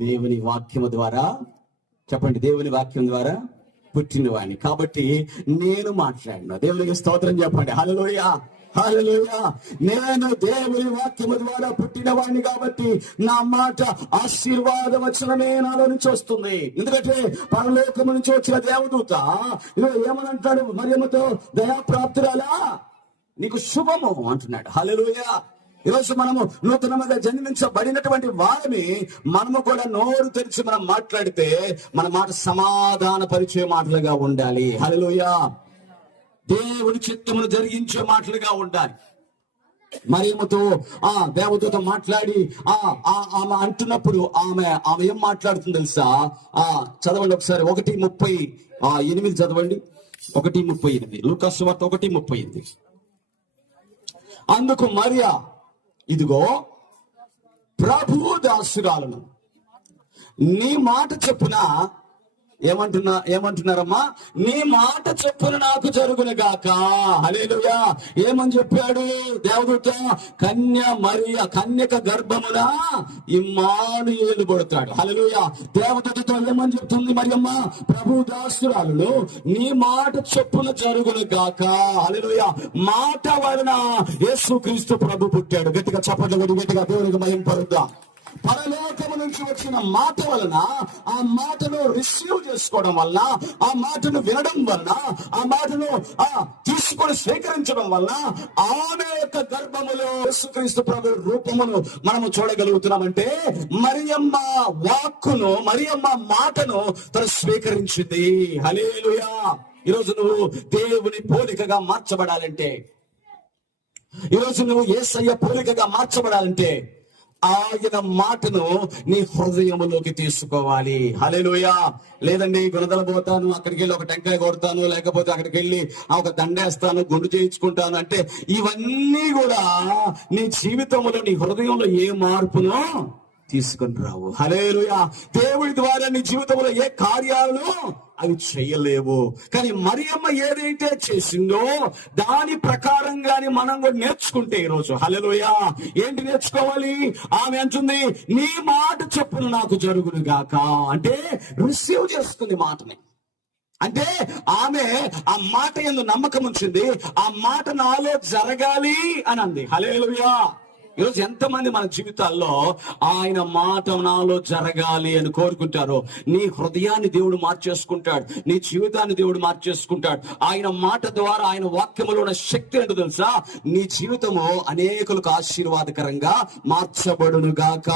దేవుని వాక్యము ద్వారా చెప్పండి దేవుని వాక్యం ద్వారా పుట్టిన వాడిని కాబట్టి నేను మాట్లాడిన. దేవునికి స్తోత్రం చెప్పండి. హలోయా హలోయా నేను దేవుని వాక్యము ద్వారా పుట్టిన వాడిని కాబట్టి నా మాట ఆశీర్వాద వచనమే నాలో నుంచి వస్తుంది. ఎందుకంటే పరలోకము నుంచి వచ్చిన దేవదూత ఇదిగో ఏమని అంటాడు మరియమ్మతో దయాప్రాప్తురాలా నీకు శుభము అంటున్నాడు. హలోయా ఈరోజు మనము నూతనముగా జన్మించబడినటువంటి వారిని మనము కూడా నోరు తెరిచి మనం మాట్లాడితే మన మాట సమాధాన పరిచయ మాటలుగా ఉండాలి. హలోయా దేవుని చిత్తమును జరిగించే మాటలుగా ఉండాలి. మరియమ్మతో ఆ దేవతతో మాట్లాడి ఆ ఆ- ఆమె అంటున్నప్పుడు ఆమె ఆమె ఏం మాట్లాడుతుంది తెలుసా? ఆ చదవండి ఒకసారి. ఒకటి ముప్పై ఆ ఎనిమిది చదవండి. ఒకటి ముప్పై ఎనిమిది. లూకాసు వార్త ఒకటి ముప్పై ఎనిమిది. అందుకు మరియా ఇదిగో ప్రభు దాసురాలను. నీ మాట చెప్పున ఏమంటున్నా ఏమంటున్నారమ్మా? నీ మాట చెప్పున నాకు జరుగును గాక. హల్లెలూయా. ఏమని చెప్పాడు దేవదూత కన్య మరియ కన్యక గర్భమున ఇమ్మానుయేలు పడతాడు. అలలుయ దేవదూతతో ఏమని చెప్తుంది మరియమ్మ? ప్రభు దాసురాలు నీ మాట చెప్పున జరుగును గాక. అలలుయ మాట వలన యేసుక్రీస్తు ప్రభు పుట్టాడు. గట్టిగా చెప్పండి గట్టిగా దేవునికి మయం పరుద్దాం పరలోకము నుంచి వచ్చిన మాట వలన ఆ మాటను రిసీవ్ చేసుకోవడం వలన ఆ మాటను వినడం వలన ఆ మాటను తీసుకొని స్వీకరించడం వలన ఆమె యొక్క గర్భములో యేసుక్రీస్తు ప్రభు రూపమును మనము చూడగలుగుతున్నామంటే మరియమ్మ వాక్కును మరియమ్మ మాటను తను స్వీకరించింది. హలేలుయా ఈరోజు నువ్వు దేవుని పోలికగా మార్చబడాలంటే ఈరోజు నువ్వు ఏసయ్య పోలికగా మార్చబడాలంటే ఆయన మాటను నీ హృదయములోకి తీసుకోవాలి. హలేలుయా లేదండి గుణదల పోతాను అక్కడికి వెళ్ళి ఒక టెంకాయ కొడతాను లేకపోతే అక్కడికి వెళ్ళి ఆ ఒక దండేస్తాను గుండు చేయించుకుంటాను అంటే ఇవన్నీ కూడా నీ జీవితంలో నీ హృదయంలో ఏ మార్పును తీసుకొని రావు. హలేలుయా దేవుడి ద్వారా నీ జీవితంలో ఏ కార్యాలను అవి చేయలేవు. కానీ మరియమ్మ ఏదైతే చేసిందో దాని ప్రకారంగానే మనం కూడా నేర్చుకుంటే ఈరోజు. హలలోయ ఏంటి నేర్చుకోవాలి? ఆమె అంటుంది నీ మాట చెప్పులు నాకు జరుగును గాక. అంటే రిసీవ్ చేసుకుంది మాటని. అంటే ఆమె ఆ మాట ఎందు నమ్మకం ఉంచింది. ఆ మాట నాలో జరగాలి అని అంది. హలేలుయా ఈరోజు ఎంతమంది మన జీవితాల్లో ఆయన మాట నాలో జరగాలి అని కోరుకుంటారో నీ హృదయాన్ని దేవుడు మార్చేసుకుంటాడు నీ జీవితాన్ని దేవుడు మార్చేసుకుంటాడు. ఆయన మాట ద్వారా ఆయన వాక్యములో ఉన్న శక్తి ఏంటో తెలుసా? నీ జీవితము అనేకులకు ఆశీర్వాదకరంగా మార్చబడును గాక